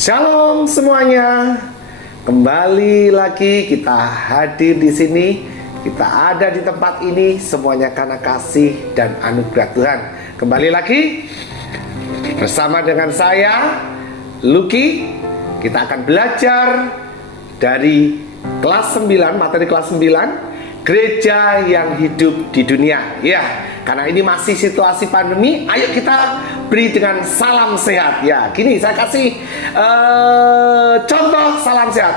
Shalom semuanya. Kembali lagi kita hadir di sini. Kita ada di tempat ini semuanya karena kasih dan anugerah Tuhan. Kembali lagi bersama dengan saya Lucky. Kita akan belajar dari kelas 9, materi kelas 9, gereja yang hidup di dunia. Ya, karena ini masih situasi pandemi, ayo kita beri dengan salam sehat. Ya, gini saya kasih contoh salam sehat.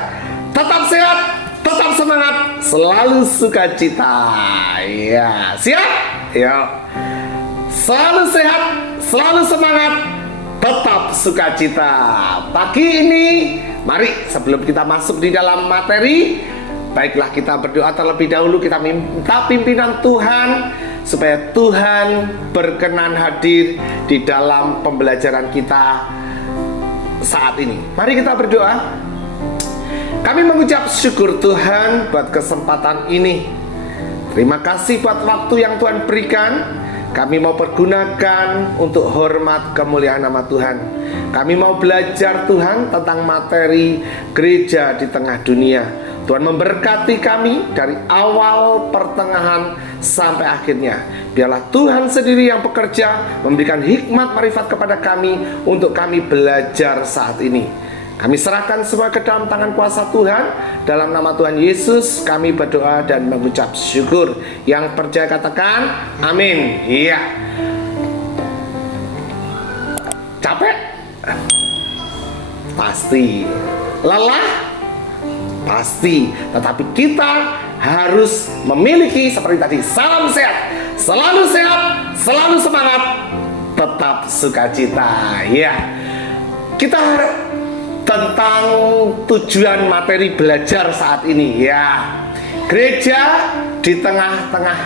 Tetap sehat, tetap semangat, selalu sukacita. Ya, siap? Yuk. Selalu sehat, selalu semangat, tetap sukacita. Pagi ini, mari sebelum kita masuk di dalam materi, baiklah kita berdoa terlebih dahulu. Kita minta pimpinan Tuhan supaya Tuhan berkenan hadir di dalam pembelajaran kita saat ini. Mari kita berdoa. Kami mengucap syukur Tuhan buat kesempatan ini. Terima kasih buat waktu yang Tuhan berikan. Kami mau pergunakan untuk hormat kemuliaan nama Tuhan. Kami mau belajar Tuhan tentang materi gereja di tengah dunia. Tuhan memberkati kami dari awal, pertengahan, sampai akhirnya. Biarlah Tuhan sendiri yang bekerja, memberikan hikmat marifat kepada kami untuk kami belajar saat ini. Kami serahkan semua ke dalam tangan kuasa Tuhan. Dalam nama Tuhan Yesus kami berdoa dan mengucap syukur. Yang percaya katakan amin. Iya. Capek? Pasti. Lelah? Pasti. Tetapi kita harus memiliki seperti tadi, salam sehat, selalu selalu semangat, tetap sukacita. Ya. Kita tentang tujuan materi belajar saat ini, ya, gereja di tengah-tengah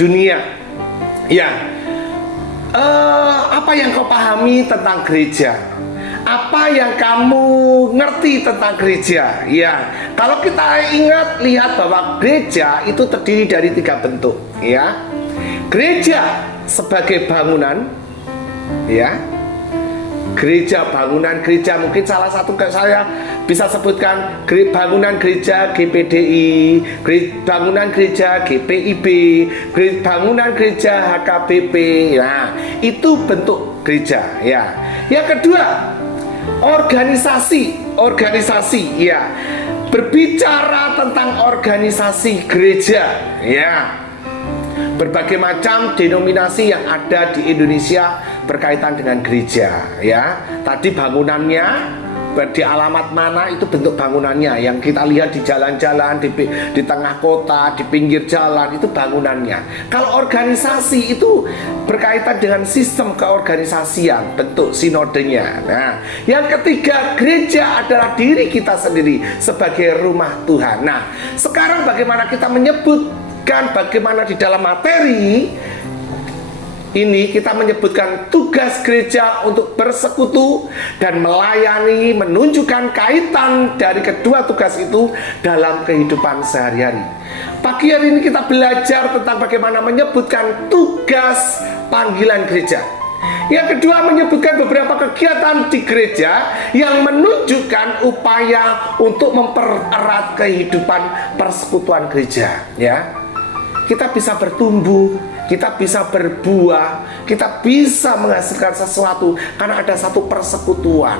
dunia. Ya, apa yang kau pahami tentang gereja? Apa yang kamu ngerti tentang gereja? Ya, kalau kita lihat bahwa gereja itu terdiri dari 3 bentuk, ya. Gereja sebagai bangunan, ya. Gereja, bangunan gereja, mungkin salah satu saya bisa sebutkan bangunan gereja GPDI, bangunan gereja GPIB, bangunan gereja HKBP. Nah, itu bentuk gereja, ya. Yang kedua, organisasi, ya. Berbicara tentang organisasi gereja, ya. Berbagai macam denominasi yang ada di Indonesia berkaitan dengan gereja, ya. Tadi bangunannya di alamat mana, itu bentuk bangunannya yang kita lihat di jalan-jalan, di tengah kota, di pinggir jalan, itu bangunannya. Kalau organisasi itu berkaitan dengan sistem keorganisasian, bentuk sinodenya. Nah, yang ketiga, gereja adalah diri kita sendiri sebagai rumah Tuhan. Nah, sekarang bagaimana kita menyebutkan, bagaimana di dalam materi ini kita menyebutkan tugas gereja untuk bersekutu dan melayani, menunjukkan kaitan dari kedua tugas itu dalam kehidupan sehari-hari. Pagi hari ini kita belajar tentang bagaimana menyebutkan tugas panggilan gereja. Yang kedua, menyebutkan beberapa kegiatan di gereja yang menunjukkan upaya untuk mempererat kehidupan persekutuan gereja, ya. Kita bisa bertumbuh, kita bisa berbuah, kita bisa menghasilkan sesuatu karena ada satu persekutuan,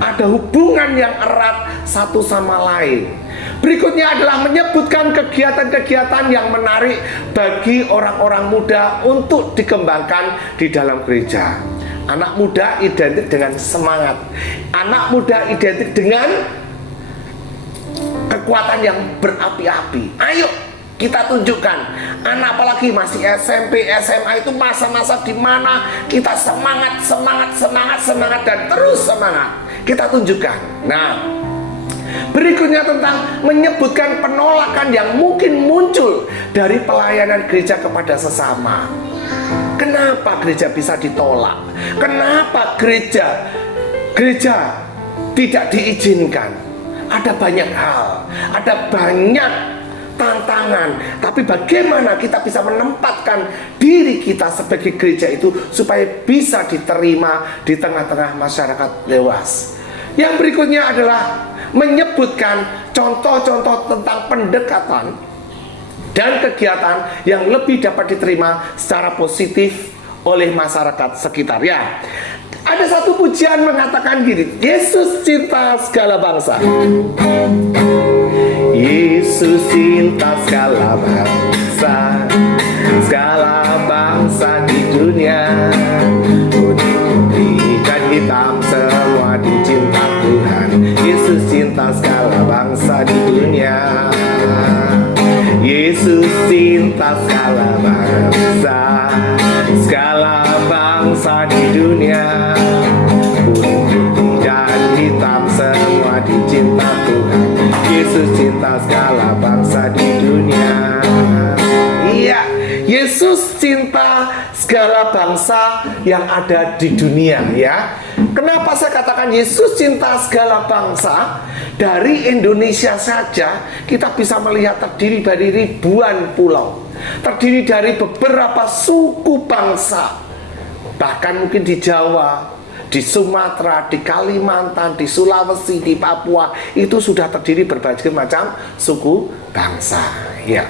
ada hubungan yang erat satu sama lain. Berikutnya adalah menyebutkan kegiatan-kegiatan yang menarik bagi orang-orang muda untuk dikembangkan di dalam gereja. Anak muda identik dengan semangat, anak muda identik dengan kekuatan yang berapi-api. Ayo kita tunjukkan, anak apalagi masih SMP, SMA, itu masa-masa di mana kita semangat dan terus semangat. Kita tunjukkan. Nah, berikutnya tentang menyebutkan penolakan yang mungkin muncul dari pelayanan gereja kepada sesama. Kenapa gereja bisa ditolak? Kenapa gereja tidak diizinkan? Ada banyak hal, ada banyak tantangan, tapi bagaimana kita bisa menempatkan diri kita sebagai gereja itu supaya bisa diterima di tengah-tengah masyarakat luas. Yang berikutnya adalah menyebutkan contoh-contoh tentang pendekatan dan kegiatan yang lebih dapat diterima secara positif oleh masyarakat sekitar. Ya, ada satu pujian mengatakan gini, Yesus cinta segala bangsa. Yesus cinta segala bangsa, segala bangsa di dunia. Putih dan hitam semua dicinta Tuhan. Yesus cinta segala bangsa di dunia. Yesus cinta segala bangsa di dunia. Putih dan hitam semua dicinta Tuhan. Yesus cinta segala bangsa di dunia. Iya, Yesus cinta segala bangsa yang ada di dunia, ya. Kenapa saya katakan Yesus cinta segala bangsa? Dari Indonesia saja kita bisa melihat terdiri dari ribuan pulau, terdiri dari beberapa suku bangsa. Bahkan mungkin di Jawa, di Sumatera, di Kalimantan, di Sulawesi, di Papua, itu sudah terdiri berbagai macam suku bangsa, ya.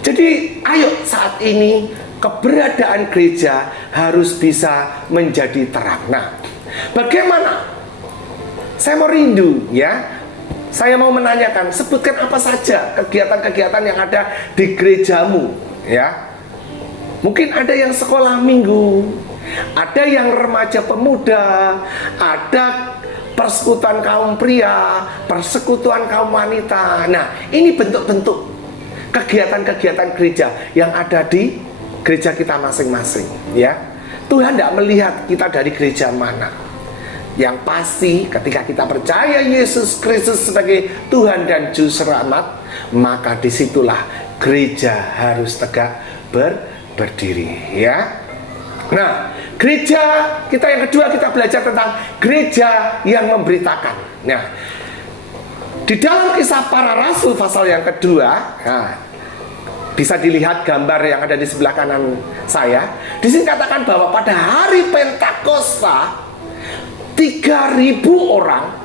Jadi ayo saat ini keberadaan gereja harus bisa menjadi terang. Nah, bagaimana? Saya mau rindu, ya. Saya mau menanyakan, sebutkan apa saja kegiatan-kegiatan yang ada di gerejamu, ya. Mungkin ada yang sekolah minggu, ada yang remaja pemuda, ada persekutuan kaum pria, persekutuan kaum wanita. Nah, ini bentuk-bentuk kegiatan-kegiatan gereja yang ada di gereja kita masing-masing, ya. Tuhan tidak melihat kita dari gereja mana. Yang pasti ketika kita percaya Yesus Kristus sebagai Tuhan dan Juru Selamat, maka disitulah gereja harus tegak berdiri, ya. Nah, gereja kita yang kedua, kita belajar tentang gereja yang memberitakan. Nah, di dalam Kisah Para Rasul pasal yang kedua, nah, bisa dilihat gambar yang ada di sebelah kanan saya. Di sini katakan bahwa pada hari Pentakosta 3.000 orang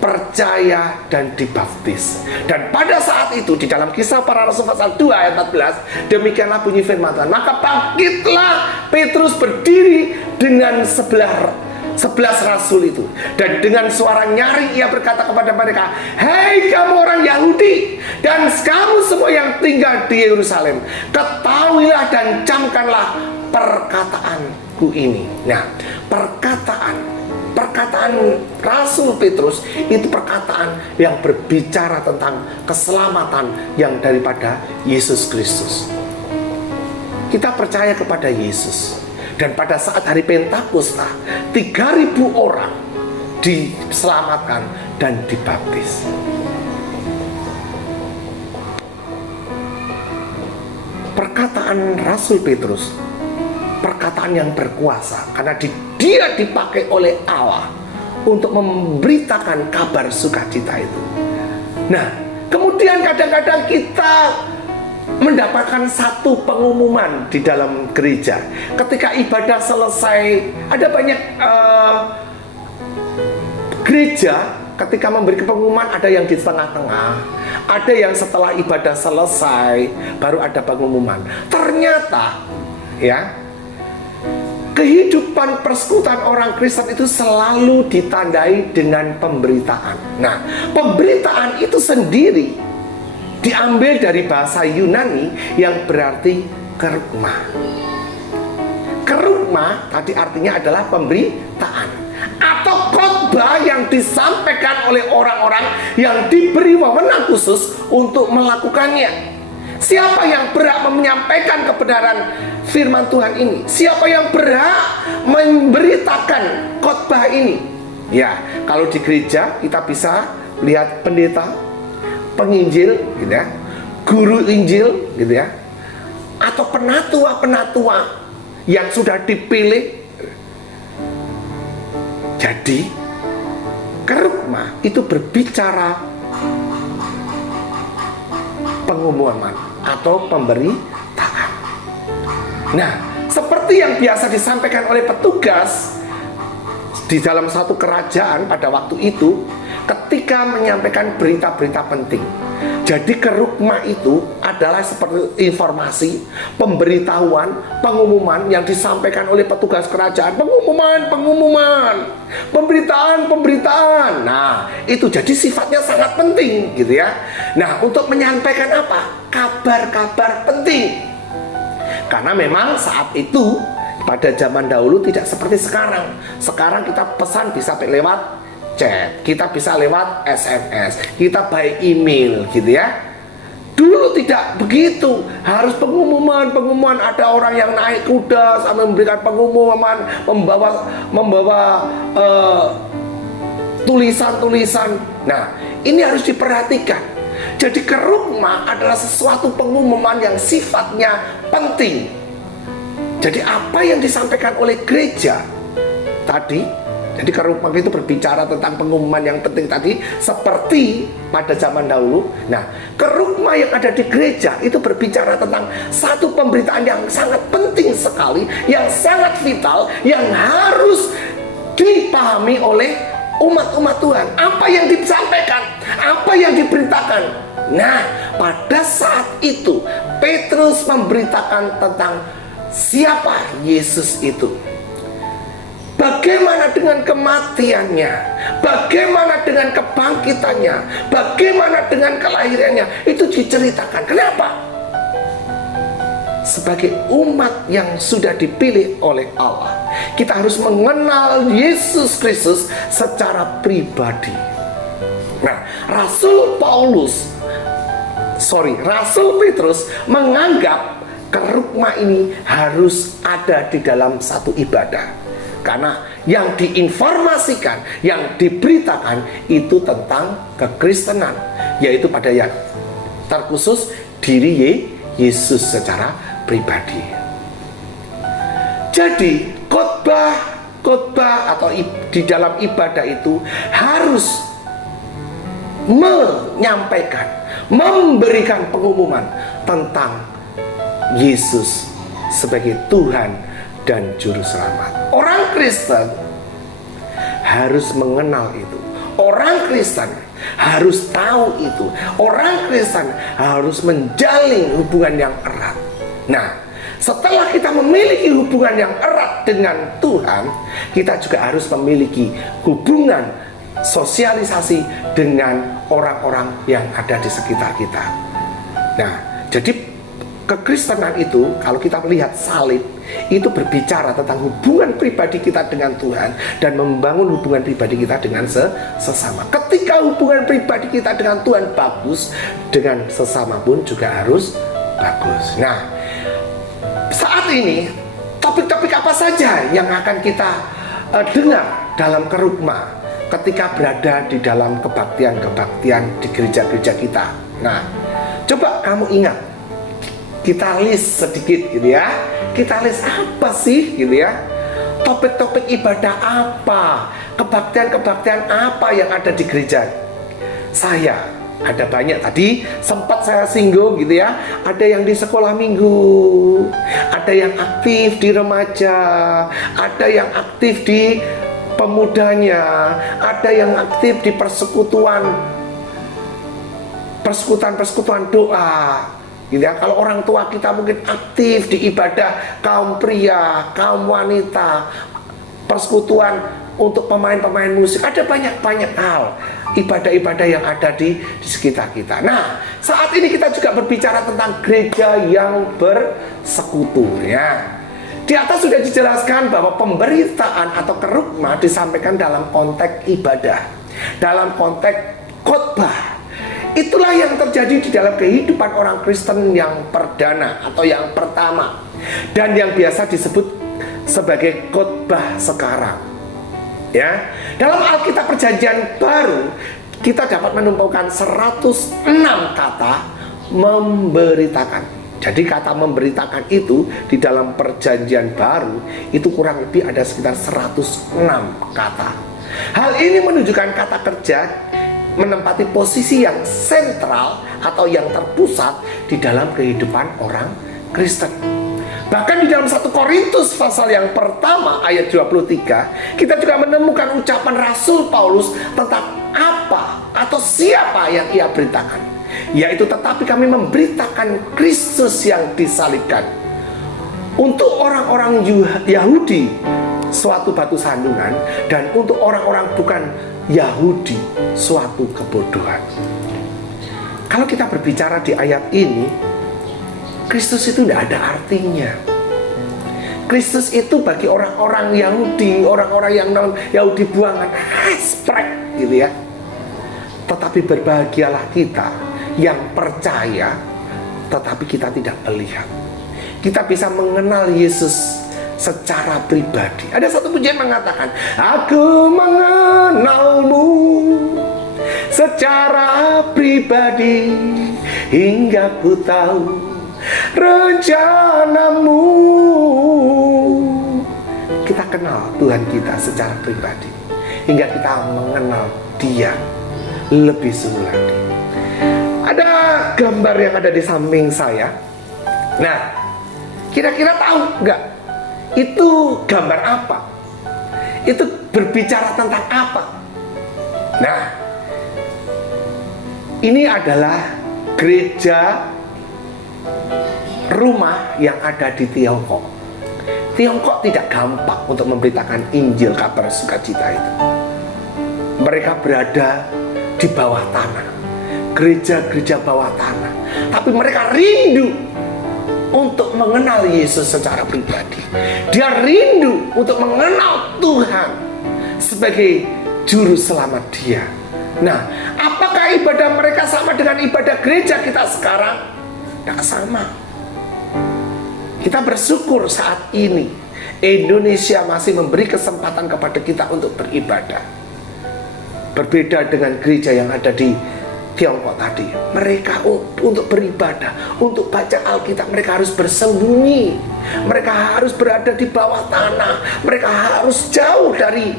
percaya dan dibaptis. Dan pada saat itu di dalam Kisah Para Rasul pasal 2 ayat 14, demikianlah bunyi firman Tuhan. Maka bangkitlah Petrus berdiri dengan 11 rasul itu, dan dengan suara nyaring ia berkata kepada mereka, "Hei kamu orang Yahudi dan kamu semua yang tinggal di Yerusalem, ketahuilah dan camkanlah perkataanku ini." Nah, perkataan Rasul Petrus itu perkataan yang berbicara tentang keselamatan yang daripada Yesus Kristus. Kita percaya kepada Yesus. Dan pada saat hari Pentakosta 3.000 orang diselamatkan dan dibaptis. Perkataan Rasul Petrus, perkataan yang berkuasa, karena dia dipakai oleh Allah untuk memberitakan kabar sukacita itu. Nah, kemudian kadang-kadang kita mendapatkan satu pengumuman di dalam gereja. Ketika ibadah selesai, ada banyak gereja ketika memberi pengumuman, ada yang di tengah-tengah, ada yang setelah ibadah selesai baru ada pengumuman. Ternyata, ya, kehidupan persekutuan orang Kristen itu selalu ditandai dengan pemberitaan. Nah, pemberitaan itu sendiri diambil dari bahasa Yunani yang berarti kerugma. Kerugma tadi artinya adalah pemberitaan atau khotbah yang disampaikan oleh orang-orang yang diberi wewenang khusus untuk melakukannya. Siapa yang berhak menyampaikan kebenaran firman Tuhan ini? Siapa yang berhak memberitakan khotbah ini? Ya, kalau di gereja kita bisa lihat pendeta, penginjil, gitu ya, guru Injil, gitu ya, atau penatua-penatua yang sudah dipilih. Jadi kerugma itu berbicara pengumuman atau pemberitaan. Nah, seperti yang biasa disampaikan oleh petugas di dalam satu kerajaan pada waktu itu ketika menyampaikan berita-berita penting. Jadi kerugma itu adalah seperti informasi, pemberitahuan, pengumuman yang disampaikan oleh petugas kerajaan. Pengumuman, pemberitaan. Nah, itu jadi sifatnya sangat penting gitu ya. Nah, untuk menyampaikan apa? Kabar-kabar penting. Karena memang saat itu pada zaman dahulu tidak seperti sekarang. Sekarang kita pesan bisa lewat chat, kita bisa lewat SMS, kita by email gitu ya. Dulu tidak begitu, harus pengumuman. Ada orang yang naik kuda sambil memberikan pengumuman, membawa tulisan-tulisan. Nah, ini harus diperhatikan. Jadi kerugma adalah sesuatu pengumuman yang sifatnya penting. Jadi apa yang disampaikan oleh gereja tadi, jadi kerugma itu berbicara tentang pengumuman yang penting tadi seperti pada zaman dahulu. Nah, kerugma yang ada di gereja itu berbicara tentang satu pemberitaan yang sangat penting sekali, yang sangat vital, yang harus dipahami oleh umat-umat Tuhan. Apa yang disampaikan, apa yang diberitakan. Nah, pada saat itu Petrus memberitakan tentang siapa Yesus itu. Bagaimana dengan kematiannya? Bagaimana dengan kebangkitannya? Bagaimana dengan kelahirannya? Itu diceritakan. Kenapa? Sebagai umat yang sudah dipilih oleh Allah, kita harus mengenal Yesus Kristus secara pribadi. Nah, Rasul Petrus menganggap kerugma ini harus ada di dalam satu ibadah. Karena yang diinformasikan, yang diberitakan itu tentang kekristenan, yaitu pada yang terkhusus diri Yesus secara pribadi. Jadi khotbah atau di dalam ibadah itu harus menyampaikan, memberikan pengumuman tentang Yesus sebagai Tuhan dan Juru Selamat. Orang Kristen harus mengenal itu. Orang Kristen harus tahu itu. Orang Kristen harus menjalin hubungan yang erat. Nah, setelah kita memiliki hubungan yang erat dengan Tuhan, kita juga harus memiliki hubungan sosialisasi dengan orang-orang yang ada di sekitar kita. Nah, jadi kekristenan itu, kalau kita melihat salib, itu berbicara tentang hubungan pribadi kita dengan Tuhan dan membangun hubungan pribadi kita dengan sesama. Ketika hubungan pribadi kita dengan Tuhan bagus, dengan sesama pun juga harus bagus. Nah, saat ini topik-topik apa saja yang akan kita dengar dalam kerugma ketika berada di dalam kebaktian di gereja-gereja kita. Nah, coba kamu ingat, kita list sedikit gitu ya. Kita list apa sih gitu ya. Topik-topik ibadah apa, kebaktian-kebaktian apa yang ada di gereja saya. Ada banyak tadi, sempat saya singgung gitu ya. Ada yang di sekolah minggu, ada yang aktif di remaja, ada yang aktif di pemudanya, ada yang aktif di persekutuan doa. Gitu ya. Kalau orang tua kita mungkin aktif di ibadah kaum pria, kaum wanita, persekutuan untuk pemain-pemain musik. Ada banyak hal, ibadah-ibadah yang ada di sekitar kita. Nah, saat ini kita juga berbicara tentang gereja yang bersekutu ya. Di atas sudah dijelaskan bahwa pemberitaan atau kerugma disampaikan dalam konteks ibadah, dalam konteks khotbah. Itulah yang terjadi di dalam kehidupan orang Kristen yang perdana atau yang pertama, dan yang biasa disebut sebagai khotbah sekarang. Ya, dalam Alkitab Perjanjian Baru kita dapat menemukan 106 kata memberitakan. Jadi kata memberitakan itu di dalam Perjanjian Baru itu kurang lebih ada sekitar 106 kata. Hal ini menunjukkan kata kerja menempati posisi yang sentral atau yang terpusat di dalam kehidupan orang Kristen. Bahkan di dalam 1 Korintus pasal yang pertama ayat 23, kita juga menemukan ucapan Rasul Paulus tentang apa atau siapa yang ia beritakan, yaitu tetapi kami memberitakan Kristus yang disalibkan. Untuk orang-orang Yahudi suatu batu sandungan, dan untuk orang-orang bukan Yahudi suatu kebodohan. Kalau kita berbicara di ayat ini, Kristus itu tidak ada artinya. Kristus itu bagi orang-orang Yahudi, orang-orang yang non Yahudi buangan, sprek gitu ya. Tetapi berbahagialah kita yang percaya, tetapi kita tidak melihat. Kita bisa mengenal Yesus secara pribadi. Ada satu pujian mengatakan, aku mengenalmu secara pribadi hingga ku tahu rencanamu. Kita kenal Tuhan kita secara pribadi hingga kita mengenal Dia lebih sungguh lagi. Ada gambar yang ada di samping saya. Nah, kira-kira tahu nggak itu gambar apa? Itu berbicara tentang apa? Nah, ini adalah gereja rumah yang ada di Tiongkok. Tiongkok tidak gampang untuk memberitakan Injil, kabar sukacita itu. Mereka berada di bawah tanah, gereja-gereja bawah tanah. Tapi mereka rindu untuk mengenal Yesus secara pribadi. Dia rindu untuk mengenal Tuhan sebagai juru selamat dia. Nah, apakah ibadah mereka sama dengan ibadah gereja kita sekarang? Tidak sama. Kita bersyukur saat ini Indonesia masih memberi kesempatan kepada kita untuk beribadah. Berbeda dengan gereja yang ada di Tiongkok tadi. Mereka untuk beribadah, untuk baca Alkitab, mereka harus bersembunyi. Mereka harus berada di bawah tanah. Mereka harus jauh dari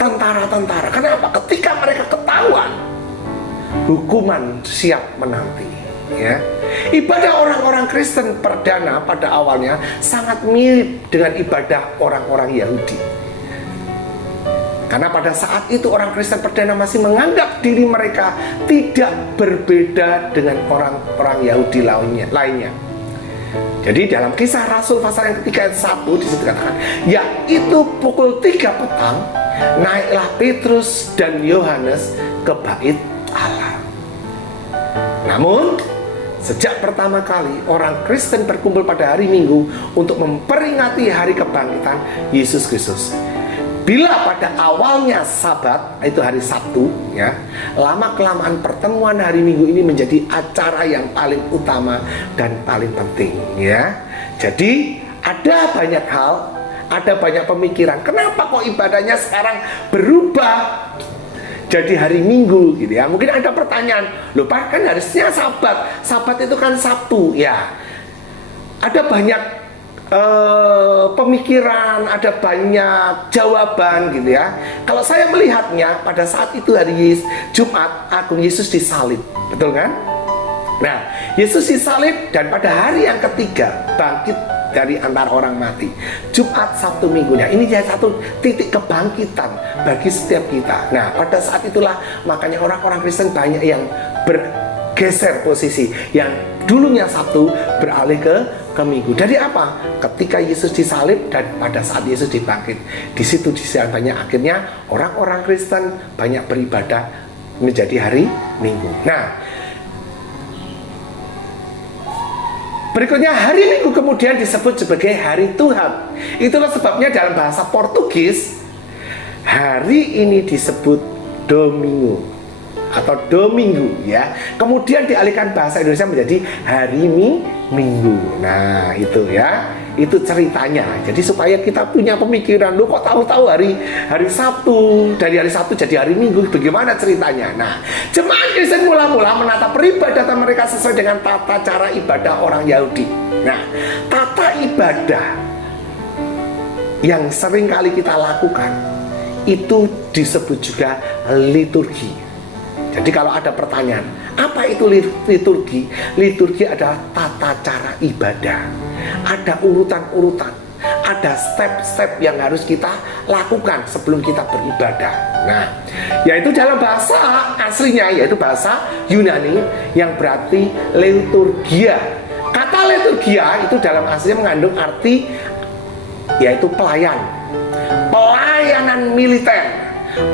tentara-tentara. Kenapa? Ketika mereka ketahuan, hukuman siap menanti. Ya. Ibadah orang-orang Kristen perdana pada awalnya sangat mirip dengan ibadah orang-orang Yahudi. Karena pada saat itu orang Kristen perdana masih menganggap diri mereka tidak berbeda dengan orang-orang Yahudi lainnya. Jadi dalam Kisah Rasul pasal yang ketiga ayat 1 disitu dikatakan, yaitu pukul 3 petang naiklah Petrus dan Yohanes ke bait Allah. Namun sejak pertama kali orang Kristen berkumpul pada hari Minggu untuk memperingati hari kebangkitan Yesus Kristus. Bila pada awalnya Sabat, itu hari Sabtu, ya, lama-kelamaan pertemuan hari Minggu ini menjadi acara yang paling utama dan paling penting, ya. Jadi ada banyak hal, ada banyak pemikiran. Kenapa kok ibadahnya sekarang berubah jadi hari Minggu, gitu ya? Mungkin ada pertanyaan, loh Pak, kan harusnya Sabat. Sabat itu kan Sabtu, ya. Ada banyak pemikiran, ada banyak jawaban gitu ya. Kalau saya melihatnya pada saat itu hari Jumat Agung Yesus disalib, betul kan? Nah, Yesus disalib dan pada hari yang ketiga bangkit dari antara orang mati. Jumat, Sabtu, Minggunya ini jadi satu titik kebangkitan bagi setiap kita. Nah, pada saat itulah makanya orang-orang Kristen banyak yang bergeser posisi, yang dulunya Sabtu beralih ke Minggu. Dari apa? Ketika Yesus disalib dan pada saat Yesus dibangkit, di situ banyak akhirnya orang-orang Kristen banyak beribadah menjadi hari Minggu. Nah, berikutnya hari Minggu kemudian disebut sebagai hari Tuhan. Itulah sebabnya dalam bahasa Portugis hari ini disebut Domingo atau Domingo, ya. Kemudian dialihkan bahasa Indonesia menjadi hari Minggu. Nah, itu ya. Itu ceritanya. Jadi supaya kita punya pemikiran, lu kok tahu-tahu hari Sabtu, dari hari Sabtu jadi hari Minggu, bagaimana ceritanya? Nah, jemaat Kristen mula-mula menata peribadatan mereka sesuai dengan tata cara ibadah orang Yahudi. Nah, tata ibadah yang sering kali kita lakukan itu disebut juga liturgi. Jadi kalau ada pertanyaan, apa itu liturgi? Liturgi adalah tata cara ibadah. Ada urutan-urutan, ada step-step yang harus kita lakukan sebelum kita beribadah. Nah, yaitu dalam bahasa aslinya, yaitu bahasa Yunani yang berarti liturgia. Kata liturgia itu dalam aslinya mengandung arti yaitu pelayanan militer,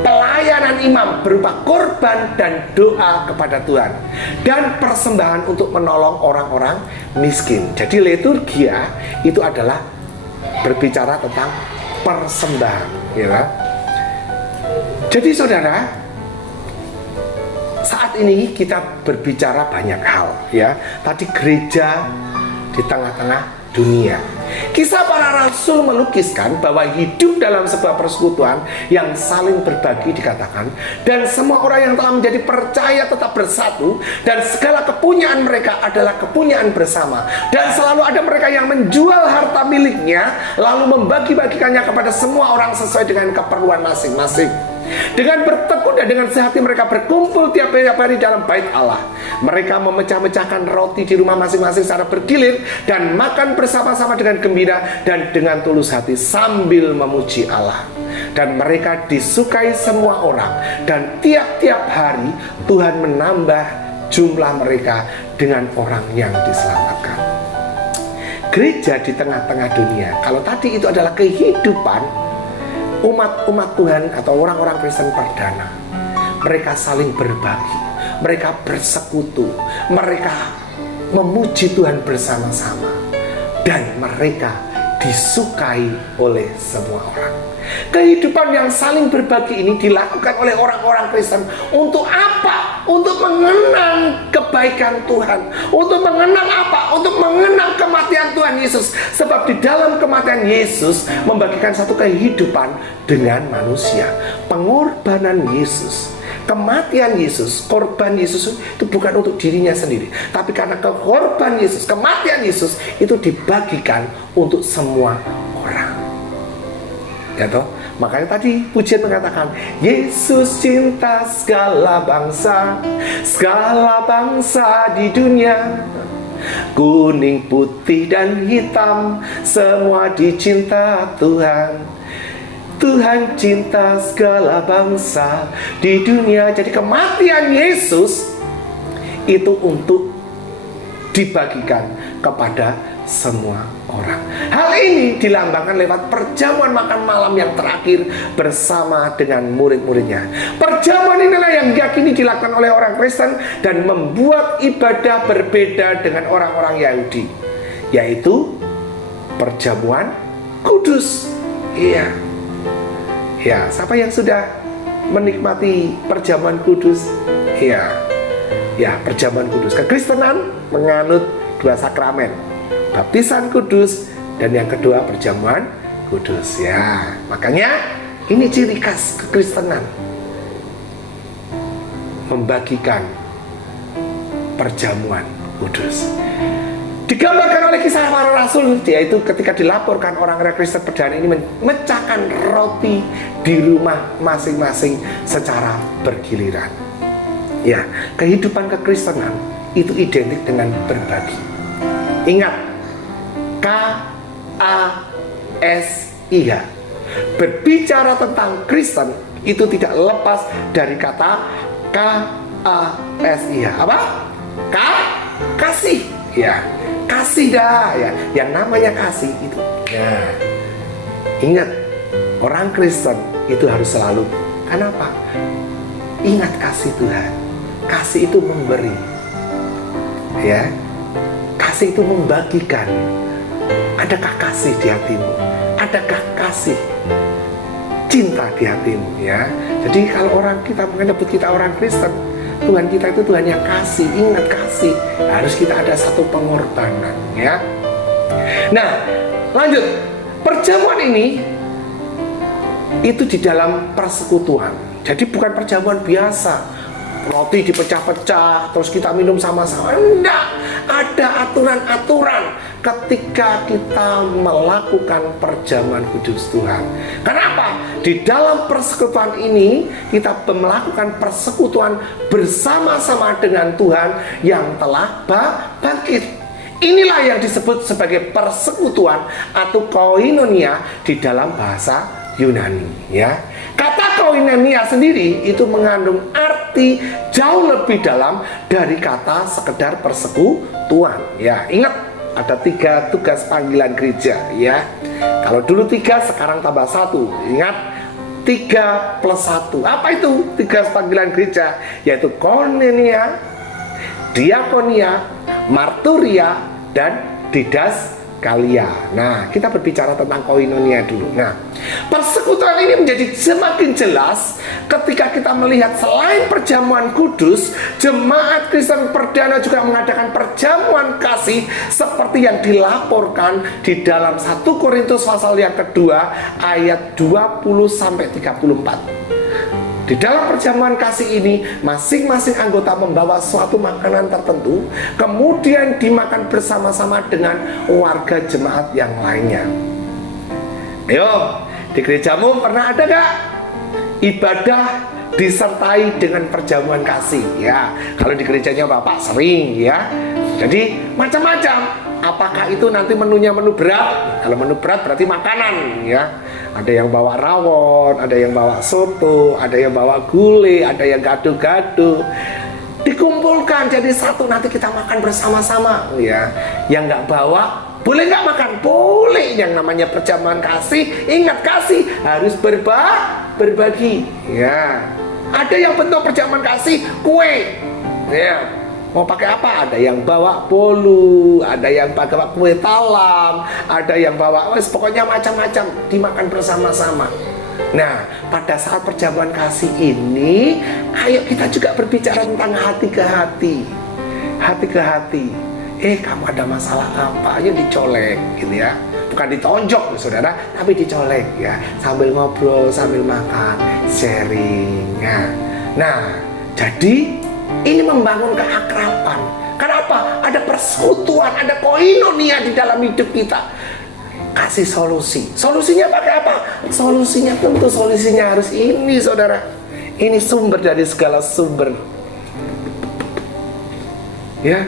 pelayanan imam berupa korban dan doa kepada Tuhan, dan persembahan untuk menolong orang-orang miskin. Jadi liturgia itu adalah berbicara tentang persembahan, ya. Jadi saudara, saat ini kita berbicara banyak hal, ya. Tadi gereja di tengah-tengah dunia. Kisah para rasul melukiskan bahwa hidup dalam sebuah persekutuan yang saling berbagi dikatakan, dan semua orang yang telah menjadi percaya tetap bersatu, dan segala kepunyaan mereka adalah kepunyaan bersama, dan selalu ada mereka yang menjual harta miliknya lalu membagi-bagikannya kepada semua orang sesuai dengan keperluan masing-masing. Dengan bertekun dan dengan sehati mereka berkumpul tiap hari dalam bait Allah. Mereka memecah-mecahkan roti di rumah masing-masing secara bergilir dan makan bersama-sama dengan gembira dan dengan tulus hati sambil memuji Allah. Dan mereka disukai semua orang, dan tiap-tiap hari Tuhan menambah jumlah mereka dengan orang yang diselamatkan. Gereja di tengah-tengah dunia, kalau tadi itu adalah kehidupan umat-umat Tuhan atau orang-orang Kristen perdana, mereka saling berbagi, mereka bersekutu, mereka memuji Tuhan bersama-sama, dan mereka disukai oleh semua orang. Kehidupan yang saling berbagi ini dilakukan oleh orang-orang Kristen untuk apa? Untuk mengenang kebaikan Tuhan. Untuk mengenang apa? Untuk mengenang kematian Tuhan Yesus. Sebab di dalam kematian Yesus membagikan satu kehidupan dengan manusia. Pengorbanan Yesus, kematian Yesus, korban Yesus itu bukan untuk dirinya sendiri, tapi karena kekorban Yesus, kematian Yesus itu dibagikan untuk semua orang. Ya toh? Makanya tadi pujian mengatakan, Yesus cinta segala bangsa di dunia. Kuning, putih, dan hitam, semua dicinta Tuhan. Tuhan cinta segala bangsa di dunia. Jadi kematian Yesus itu untuk dibagikan kepada semua orang. Hal ini dilambangkan lewat perjamuan makan malam yang terakhir bersama dengan murid-muridnya. Perjamuan inilah yang yakini dilakukan oleh orang Kristen dan membuat ibadah berbeda dengan orang-orang Yahudi, yaitu perjamuan kudus. Iya. Ya, siapa yang sudah menikmati perjamuan kudus? Iya. Ya, perjamuan kudus. Kekristenan menganut dua sakramen, baptisan kudus, dan yang kedua perjamuan kudus. Ya, makanya ini ciri khas kekristenan, membagikan perjamuan kudus. Digambarkan oleh kisah para rasul, yaitu ketika dilaporkan orang-orang Kristen perdana ini memecahkan roti di rumah masing-masing secara bergiliran. Ya, kehidupan kekristenan itu identik dengan berbagi. Ingat, KASIH. Berbicara tentang Kristen itu tidak lepas dari kata KASIH. Apa? Kasih. Ya, kasih dah ya. Yang namanya kasih itu. Nah, ingat, orang Kristen itu harus selalu, kenapa? Ingat kasih Tuhan. Kasih itu memberi. Ya. Kasih itu membagikan. Adakah kasih di hatimu? Adakah kasih cinta di hatimu? Ya. Jadi kalau kita menyebut kita orang Kristen, Tuhan kita itu Tuhan yang kasih. Ingat kasih. Harus kita ada satu pengorbanan, ya. Nah, lanjut. Perjamuan ini itu di dalam persekutuan. Jadi bukan perjamuan biasa. roti dipecah-pecah terus kita minum sama-sama. Enggak, ada aturan-aturan ketika kita melakukan perjamuan kudus Tuhan. Kenapa? Di dalam persekutuan ini kita melakukan persekutuan bersama-sama dengan Tuhan yang telah bangkit. Inilah yang disebut sebagai persekutuan atau koinonia di dalam bahasa Yunani, ya. Kata koinonia sendiri itu mengandung arti jauh lebih dalam dari kata sekedar persekutuan, ya. Ingat, ada 3 tugas panggilan gereja, ya. Kalau dulu 3, sekarang tambah 1. Ingat, 3 plus 1. Apa itu 3 panggilan gereja? Yaitu koinonia, diakonia, marturia, dan didaskalia. Nah, kita berbicara tentang koinonia dulu. Nah, persekutuan ini menjadi semakin jelas ketika kita melihat selain perjamuan kudus, jemaat Kristen perdana juga mengadakan perjamuan kasih seperti yang dilaporkan di dalam 1 Korintus pasal yang kedua ayat 20-34. Di dalam perjamuan kasih ini, masing-masing anggota membawa suatu makanan tertentu, kemudian dimakan bersama-sama dengan warga jemaat yang lainnya. Ayo, di gerejamu pernah ada gak ibadah disertai dengan perjamuan kasih? Ya, kalau di gerejanya Bapak sering, ya. Jadi macam-macam. Apakah itu nanti menunya menu berat? Kalau menu berat berarti makanan, ya. Ada yang bawa rawon, ada yang bawa soto, ada yang bawa gulai, ada yang gado-gado. Dikumpulkan jadi satu, nanti kita makan bersama-sama, ya. Yang nggak bawa, boleh nggak makan? Boleh. Yang namanya perjamuan kasih, ingat kasih harus berbagi, ya. Ada yang bentuk perjamuan kasih kue, ya. Mau pakai apa? Ada yang bawa bolu, ada yang bawa kue talam, ada yang bawa, pokoknya macam-macam, dimakan bersama-sama. Nah, pada saat perjamuan kasih ini, ayo kita juga berbicara tentang hati ke hati. Hati ke hati. Kamu ada masalah apa? Ayo dicolek, gitu ya. Bukan ditonjok, saudara, tapi dicolek, ya. Sambil ngobrol, sambil makan, sharing. Nah, jadi ini membangun keakraban. Kenapa? Ada persekutuan, ada koinonia di dalam hidup kita. Kasih solusi. Solusinya pakai apa? Solusinya tentu solusinya harus ini, saudara. Ini sumber dari segala sumber. Ya.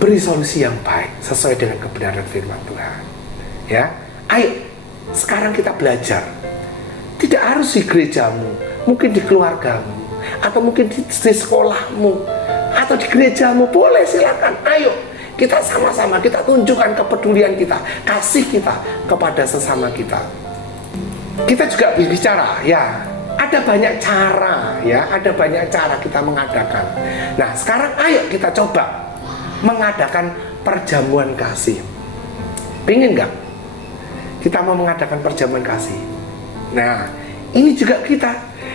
Beri solusi yang baik sesuai dengan kebenaran firman Tuhan. Ya. Ayo, sekarang kita belajar. Tidak harus di gerejamu, mungkin di keluargamu, atau mungkin di sekolahmu, atau di gerejamu, boleh, silakan. Ayo, kita sama-sama, kita tunjukkan kepedulian kita, kasih kita kepada sesama kita. Kita juga bicara, ya, ada banyak cara, ya, ada banyak cara kita mengadakan. Nah, sekarang ayo kita coba mengadakan perjamuan kasih. Pengen nggak kita mau mengadakan perjamuan kasih? Nah, ini juga kita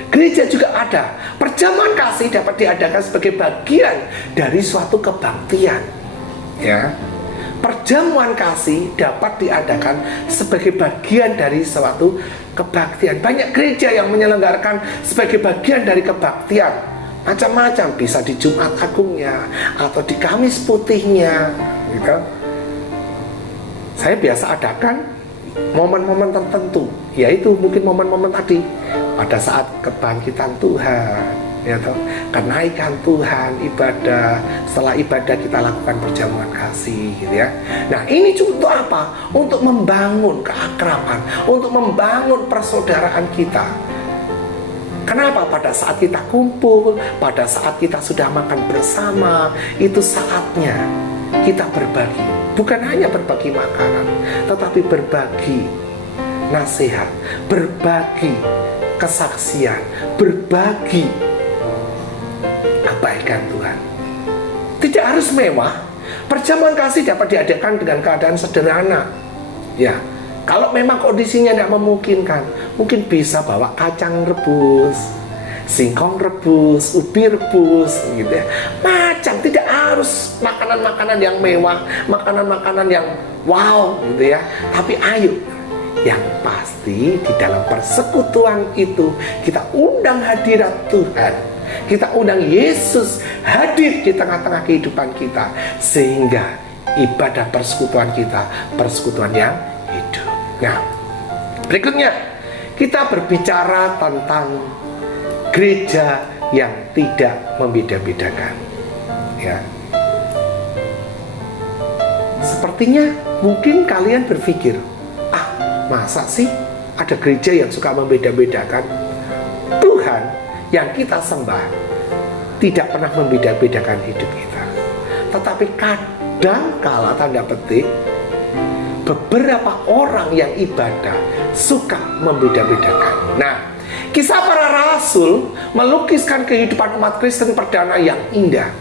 gereja juga ada. Perjamuan kasih dapat diadakan sebagai bagian dari suatu kebaktian, ya. Perjamuan kasih dapat diadakan sebagai bagian dari suatu kebaktian. Banyak gereja yang menyelenggarakan sebagai bagian dari kebaktian. Macam-macam, bisa di Jumat Agungnya atau di Kamis Putihnya, gitu. Saya biasa adakan momen-momen tertentu, yaitu mungkin momen-momen tadi pada saat kebangkitan Tuhan, ya toh, kenaikan Tuhan, ibadah. Setelah ibadah kita lakukan perjamuan kasih, gitu ya. Nah, ini untuk apa? Untuk membangun keakraban, untuk membangun persaudaraan kita. Kenapa? Pada saat kita kumpul, pada saat kita sudah makan bersama, itu saatnya kita berbagi. Bukan hanya berbagi makanan, tetapi berbagi nasihat, berbagi kesaksian, berbagi kebaikan Tuhan. Tidak harus mewah. Perjamuan kasih dapat diadakan dengan keadaan sederhana. Ya, kalau memang kondisinya tidak memungkinkan, mungkin bisa bawa kacang rebus, singkong rebus, ubi rebus, gitu ya. Macam, tidak harus makanan-makanan yang mewah, makanan-makanan yang wow, gitu ya. Tapi ayo Yang pasti di dalam persekutuan itu kita undang hadirat Tuhan, kita undang Yesus hadir di tengah-tengah kehidupan kita, sehingga ibadah persekutuan kita persekutuan yang hidup. Nah, berikutnya kita berbicara tentang gereja yang tidak membeda-bedakan. Ya, sepertinya mungkin kalian berpikir, masa sih ada gereja yang suka membeda-bedakan? Tuhan yang kita sembah tidak pernah membeda-bedakan hidup kita. Tetapi kadang kala, tanda petik, beberapa orang yang ibadah suka membeda-bedakan. Nah, kisah para rasul melukiskan kehidupan umat Kristen perdana yang indah.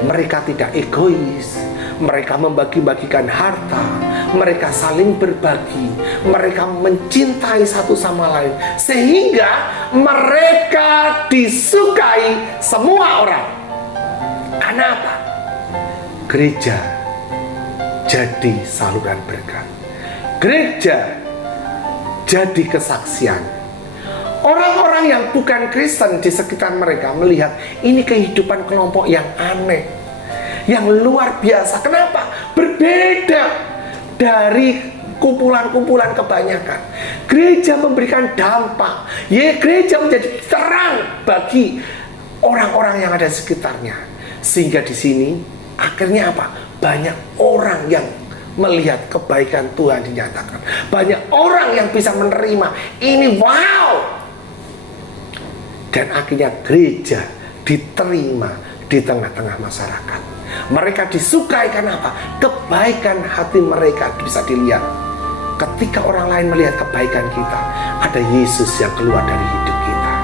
Mereka tidak egois, mereka membagi-bagikan harta, mereka saling berbagi, mereka mencintai satu sama lain, sehingga mereka disukai semua orang. Karena apa? Gereja jadi saluran berkat, gereja jadi kesaksian. Orang-orang yang bukan Kristen di sekitar mereka melihat ini kehidupan kelompok yang aneh, yang luar biasa. Kenapa? Berbeda dari kumpulan-kumpulan kebanyakan. Gereja memberikan dampak. Gereja menjadi terang bagi orang-orang yang ada di sekitarnya. Sehingga di sini akhirnya apa? Banyak orang yang melihat kebaikan Tuhan dinyatakan. Banyak orang yang bisa menerima ini, wow. Dan akhirnya gereja diterima di tengah-tengah masyarakat. Mereka disukai karena apa? Kebaikan hati mereka bisa dilihat. Ketika orang lain melihat kebaikan kita, ada Yesus yang keluar dari hidup kita.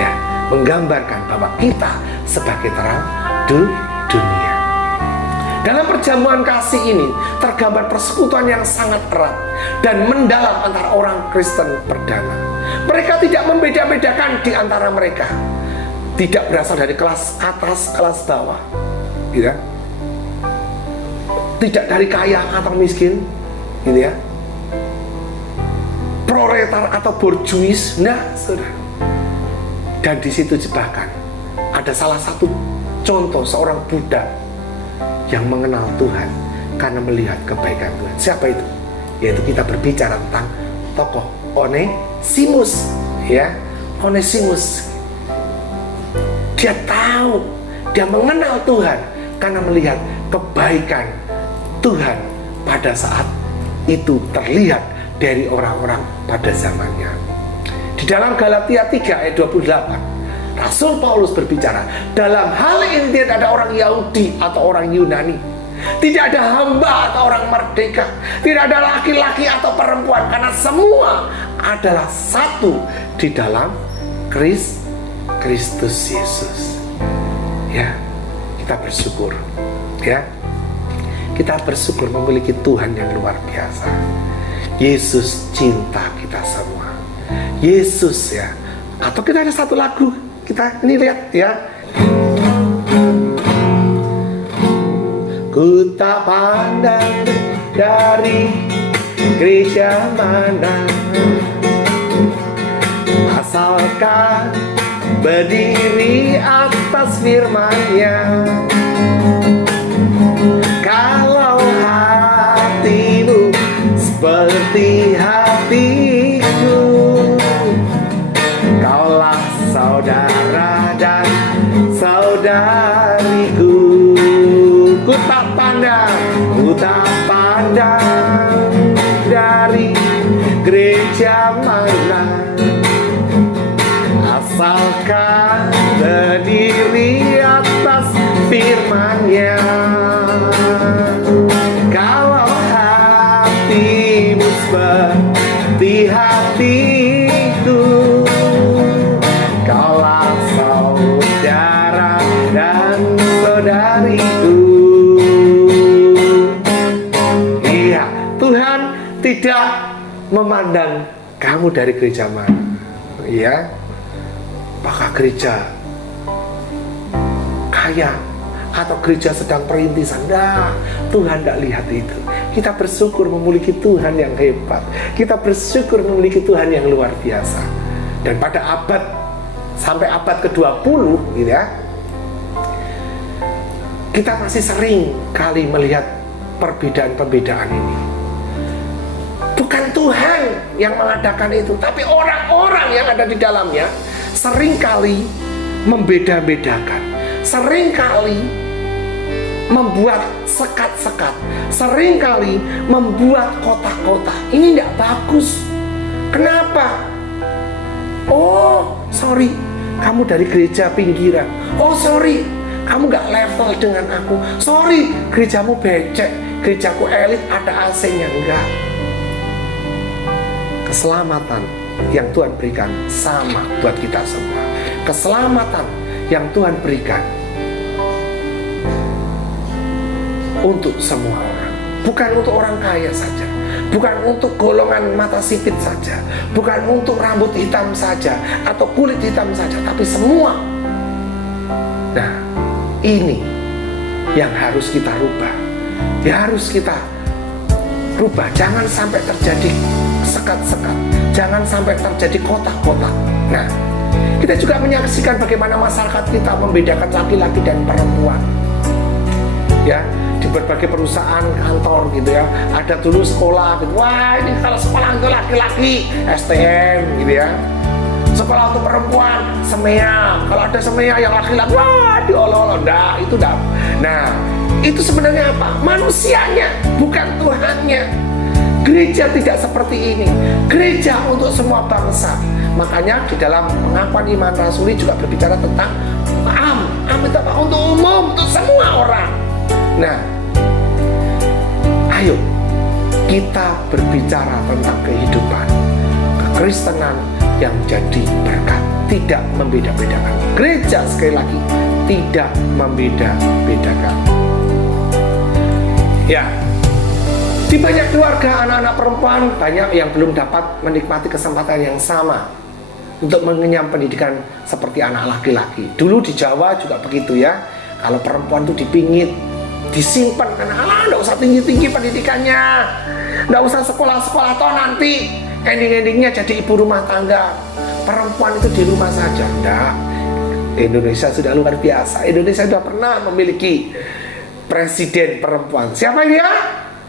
Ya, menggambarkan bahwa kita sebagai terang dunia. Dalam perjamuan kasih ini tergambar persekutuan yang sangat erat dan mendalam antara orang Kristen perdana. Mereka tidak membeda-bedakan di antara mereka. Tidak berasal dari kelas atas, kelas bawah, gitu ya. Tidak dari kaya atau miskin, gitu ya. Proletar atau borjuis, nah, saudara. Dan di situ bahkan ada salah satu contoh seorang budak yang mengenal Tuhan karena melihat kebaikan Tuhan. Siapa itu? Yaitu kita berbicara tentang tokoh Onesimus, ya. Onesimus. Dia tahu, dia mengenal Tuhan karena melihat kebaikan Tuhan pada saat itu terlihat dari orang-orang pada zamannya. Di dalam Galatia 3 ayat 28, Rasul Paulus berbicara, dalam hal ini tidak ada orang Yahudi atau orang Yunani, tidak ada hamba atau orang merdeka, tidak ada laki-laki atau perempuan, karena semua adalah satu di dalam Kristus Yesus. Ya, kita bersyukur, ya. Kita bersyukur memiliki Tuhan yang luar biasa. Yesus cinta kita semua. Yesus, ya. Atau kita ada satu lagu, kita ini lihat, ya. Ku tak pandang dari gereja mana, asalkan berdiri atas firman-Nya. Kalau hatimu seperti hatiku, kaulah saudara dan saudariku. Ku tak pandang dari gereja mana, asalkan berdiri atas firman-Nya. Kalau hatimu seperti hatiku, kaulah saudara dan saudariku. Iya, Tuhan tidak memandang kamu dari gereja mana, ya. Apakah gereja kaya atau gereja sedang perintisan? Nah, Tuhan tidak lihat itu. kita bersyukur memiliki Tuhan yang hebat. Kita bersyukur memiliki Tuhan yang luar biasa. Dan pada sampai abad ke-20 gitu ya, kita masih sering kali melihat perbedaan-perbedaan ini. Bukan Tuhan yang mengadakan itu, tapi orang-orang yang ada di dalamnya seringkali membeda-bedakan, seringkali membuat sekat-sekat, seringkali membuat kotak-kotak. Ini tidak bagus. Kenapa? Oh, sorry, kamu dari gereja pinggiran. Oh, sorry, kamu gak level dengan aku. Sorry, gerejamu becek, gerejaku elit, ada AC-nya. Enggak. Keselamatan yang Tuhan berikan sama buat kita semua. Keselamatan yang Tuhan berikan untuk semua orang. Bukan untuk orang kaya saja, bukan untuk golongan mata sipit saja, bukan untuk rambut hitam saja atau kulit hitam saja, tapi semua. Nah, ini yang harus kita rubah. Ya, harus kita rubah. Jangan sampai terjadi sekat-sekat, jangan sampai terjadi kotak-kotak. Nah, kita juga menyaksikan bagaimana masyarakat kita membedakan laki-laki dan perempuan. Ya, di berbagai perusahaan, kantor gitu ya, ada dulu sekolah gitu. Wah, ini kalau sekolah untuk laki-laki STM gitu ya, sekolah untuk perempuan semea. Kalau ada semea yang laki-laki, wah diolok-olok. Nah, itu sebenarnya apa? Manusianya, bukan Tuhannya. Gereja tidak seperti ini. Gereja untuk semua bangsa. Makanya di dalam pengakuan iman rasuli juga berbicara tentang itu apa? Untuk umum, untuk semua orang. Nah, ayo kita berbicara tentang kehidupan kekristenan yang jadi berkat, tidak membeda-bedakan. Gereja, sekali lagi, tidak membeda-bedakan. Ya, di banyak keluarga anak-anak perempuan banyak yang belum dapat menikmati kesempatan yang sama untuk mengenyam pendidikan seperti anak laki-laki. Dulu di Jawa juga begitu ya. Kalau perempuan itu dipingit, disimpan, karena nggak usah tinggi-tinggi pendidikannya, nggak usah sekolah-sekolah, toh nanti ending-endingnya jadi ibu rumah tangga. Perempuan itu di rumah saja. Enggak. Indonesia sudah luar biasa. Indonesia sudah pernah memiliki presiden perempuan. Siapa dia?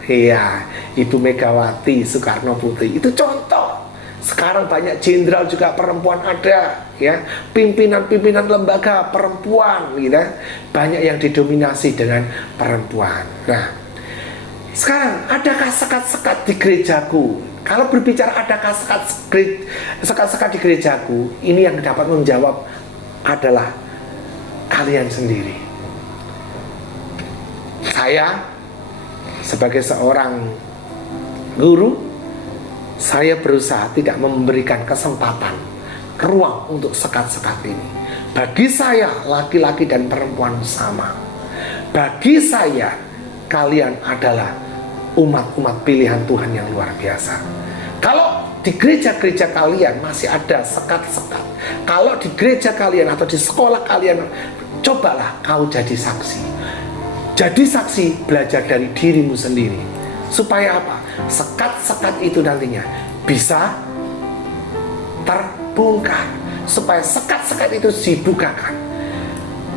Iya, Ibu Megawati Soekarno Putri. Itu contoh. Sekarang banyak jenderal juga perempuan ada, ya. Pimpinan-pimpinan lembaga perempuan, gitu. Banyak yang didominasi dengan perempuan. Nah, sekarang adakah sekat-sekat di gerejaku? Kalau berbicara adakah sekat-sekat di gerejaku, ini yang dapat menjawab adalah kalian sendiri. Saya sebagai seorang guru, saya berusaha tidak memberikan kesempatan, ruang untuk sekat-sekat ini. Bagi saya, laki-laki dan perempuan sama. Bagi saya, kalian adalah umat-umat pilihan Tuhan yang luar biasa. Kalau di gereja-gereja kalian masih ada sekat-sekat, kalau di gereja kalian atau di sekolah kalian, cobalah kau jadi saksi. Jadi saksi, belajar dari dirimu sendiri. Supaya apa? Sekat-sekat itu nantinya bisa terbongkar. Supaya sekat-sekat itu dibukakan.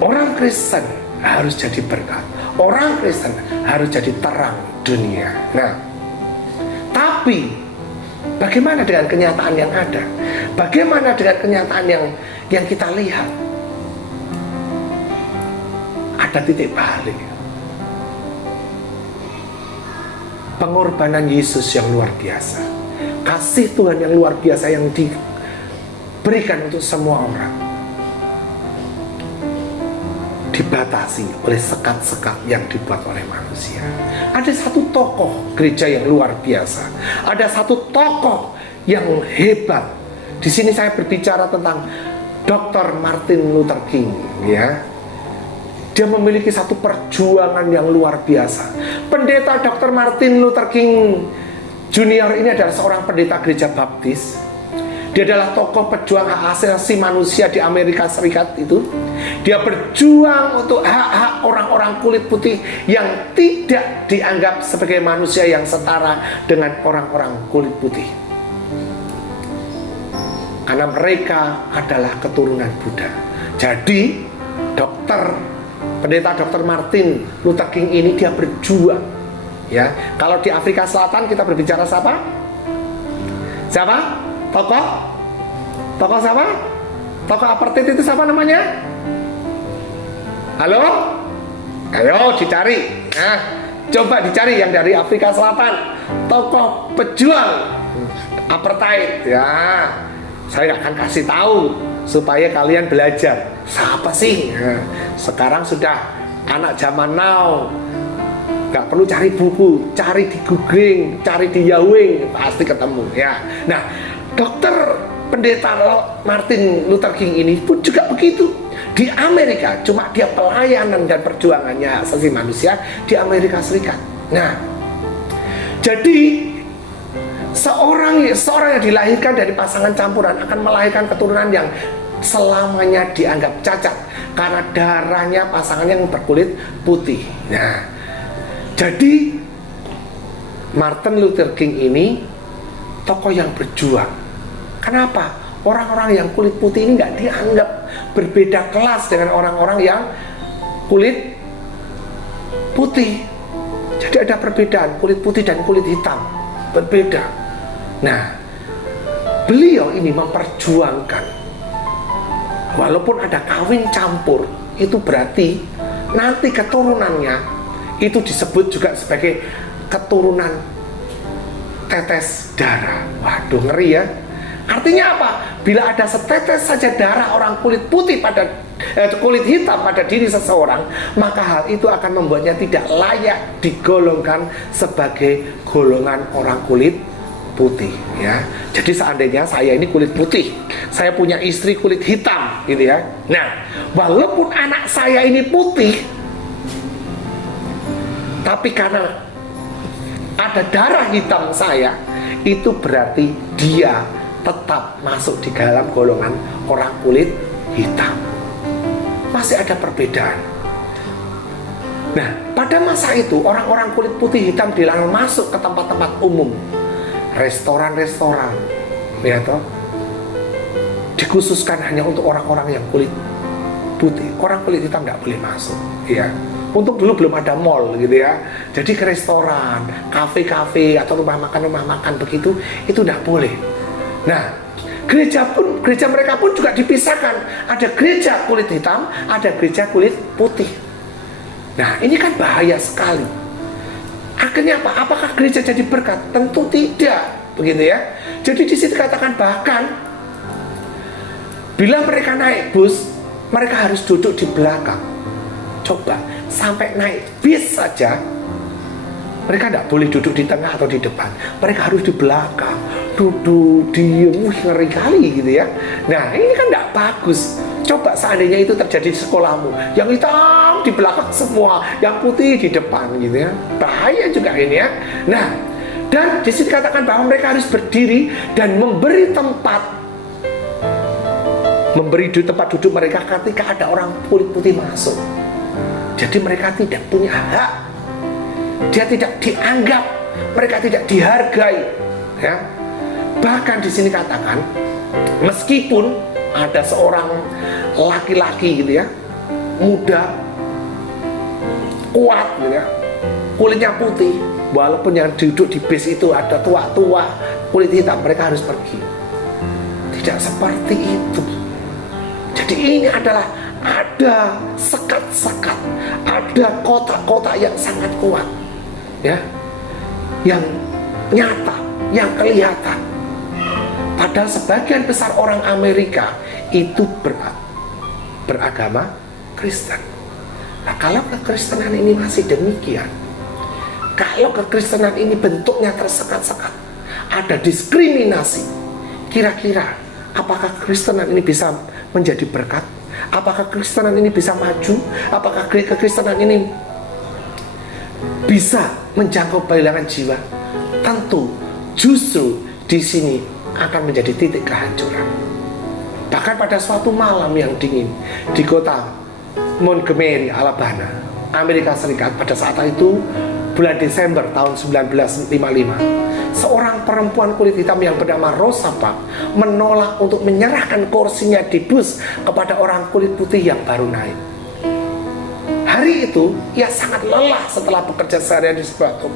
Orang Kristen harus jadi berkat. Orang Kristen harus jadi terang dunia. Nah, tapi bagaimana dengan kenyataan yang ada? Bagaimana dengan kenyataan yang kita lihat? Ada titik balik. Pengorbanan Yesus yang luar biasa, kasih Tuhan yang luar biasa yang diberikan untuk semua orang, dibatasi oleh sekat-sekat yang dibuat oleh manusia. Ada satu tokoh gereja yang luar biasa, ada satu tokoh yang hebat. Di sini saya berbicara tentang Dr. Martin Luther King, ya. Dia memiliki satu perjuangan yang luar biasa. Pendeta Dr. Martin Luther King Junior ini adalah seorang pendeta gereja baptis. Dia adalah tokoh pejuang hak asasi manusia di Amerika Serikat itu. Dia berjuang untuk hak-hak orang-orang kulit putih yang tidak dianggap sebagai manusia yang setara dengan orang-orang kulit putih. Karena mereka adalah keturunan Buddha. Jadi, pendeta Dr. Martin Luther King ini dia berjuang. Ya, kalau di Afrika Selatan kita berbicara siapa? Siapa? Tokoh siapa? Tokoh apartheid itu siapa namanya? Halo? Ayo dicari. Nah, coba dicari yang dari Afrika Selatan. Tokoh pejuang apartheid. Ya, saya akan kasih tahu supaya kalian belajar. Siapa sih? Nah, sekarang sudah anak zaman now. Gak perlu cari buku, cari di googling, cari di Yahweh, pasti ketemu ya. Nah, pendeta Martin Luther King ini pun juga begitu. Di Amerika, cuma dia pelayanan dan perjuangannya asasi manusia di Amerika Serikat. Nah, jadi seorang yang dilahirkan dari pasangan campuran akan melahirkan keturunan yang selamanya dianggap cacat karena darahnya pasangan yang berkulit putih. Nah, jadi Martin Luther King ini tokoh yang berjuang. Kenapa? Orang-orang yang kulit putih ini nggak dianggap berbeda kelas dengan orang-orang yang kulit putih. Jadi ada perbedaan kulit putih dan kulit hitam, berbeda. Nah, beliau ini memperjuangkan walaupun ada kawin campur, itu berarti nanti keturunannya itu disebut juga sebagai keturunan tetes darah. Waduh, ngeri ya. Artinya apa? Bila ada setetes saja darah orang kulit putih kulit hitam pada diri seseorang, maka hal itu akan membuatnya tidak layak digolongkan sebagai golongan orang kulit putih ya. Jadi seandainya saya ini kulit putih, saya punya istri kulit hitam gitu ya. Nah, walaupun anak saya ini putih, tapi karena ada darah hitam saya, itu berarti dia tetap masuk di dalam golongan orang kulit hitam. Masih ada perbedaan. Nah, pada masa itu orang-orang kulit putih hitam dilarang masuk ke tempat-tempat umum, restoran-restoran, ya toh, dikhususkan hanya untuk orang-orang yang kulit putih. Orang kulit hitam nggak boleh masuk, ya. Untuk dulu belum ada mall gitu ya. Jadi ke restoran, kafe-kafe atau rumah makan begitu itu tidak boleh. Nah, gereja mereka pun juga dipisahkan. Ada gereja kulit hitam, ada gereja kulit putih. Nah, ini kan bahaya sekali. Akhirnya apa? Apakah gereja jadi berkat? Tentu tidak, begitu ya. Jadi di situ katakan bahkan bila mereka naik bus, mereka harus duduk di belakang. Coba sampai naik bis saja, mereka tidak boleh duduk di tengah atau di depan. Mereka harus di belakang, duduk, diem, ngeri kali gitu ya. Nah, ini kan tidak bagus. Coba seandainya itu terjadi di sekolahmu, yang hitam di belakang semua, yang putih di depan gitu ya. Bahaya juga ini ya. Nah, dan di sini katakan bahwa mereka harus berdiri dan memberi tempat duduk mereka ketika ada orang kulit putih masuk. Jadi mereka tidak punya hak, dia tidak dianggap, mereka tidak dihargai, ya. Bahkan di sini katakan, meskipun ada seorang laki-laki gitu ya, muda, kuat gitu ya, kulitnya putih, walaupun yang duduk di bis itu ada tua-tua kulit hitam, mereka harus pergi. Tidak seperti itu. Jadi ini adalah ada sekat-sekat, ada kotak-kotak yang sangat kuat, ya, yang nyata, yang kelihatan. Padahal sebagian besar orang Amerika itu beragama Kristen. Nah, kalau kekristenan ini masih demikian, kalau kekristenan ini bentuknya tersekat-sekat, ada diskriminasi, kira-kira apakah kekristenan ini bisa menjadi berkat? Apakah kekristenan ini bisa maju? Apakah kekristenan ini bisa menjangkau bilangan jiwa? Tentu, justru di sini akan menjadi titik kehancuran. Bahkan pada suatu malam yang dingin di kota Montgomery, Alabama, Amerika Serikat, pada saat itu bulan Desember tahun 1955, seorang perempuan kulit hitam yang bernama Rosa Parks menolak untuk menyerahkan kursinya di bus kepada orang kulit putih yang baru naik. Hari itu ia sangat lelah setelah bekerja seharian di sebuah toko.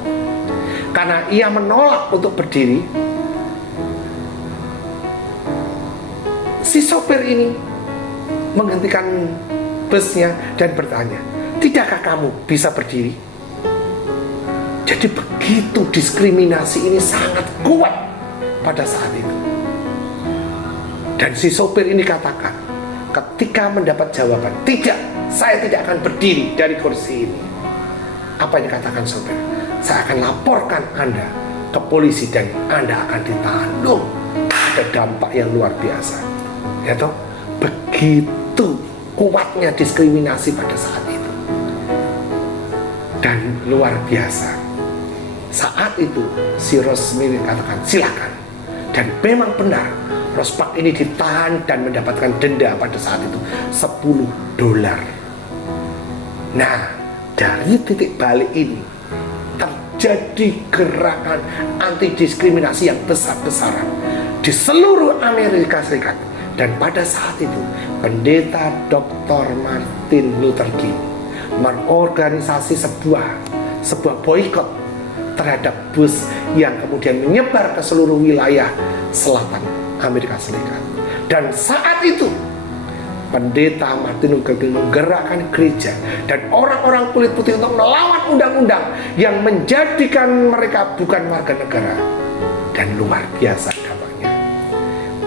Karena ia menolak untuk berdiri, si sopir ini menghentikan busnya dan bertanya, "Tidakkah kamu bisa berdiri?" Jadi begitu diskriminasi ini sangat kuat pada saat itu. Dan si sopir ini katakan, ketika mendapat jawaban, "Tidak, saya tidak akan berdiri dari kursi ini." Apa yang dikatakan sopir? "Saya akan laporkan Anda ke polisi dan Anda akan ditahan." Loh, ada dampak yang luar biasa. Ya toh, begitu kuatnya diskriminasi pada saat itu. Dan luar biasa. Saat itu si Rosemary katakan, "Silakan." Dan memang benar, Rosa Parks ini ditahan dan mendapatkan denda pada saat itu $10. Nah, dari titik balik ini terjadi gerakan anti diskriminasi yang besar-besaran di seluruh Amerika Serikat. Dan pada saat itu pendeta Dr. Martin Luther King mengorganisasi sebuah boikot terhadap bus yang kemudian menyebar ke seluruh wilayah selatan Amerika Serikat. Dan saat itu pendeta Martin Luther King menggerakkan gereja dan orang-orang kulit putih untuk melawan undang-undang yang menjadikan mereka bukan warga negara. Dan luar biasa dampaknya.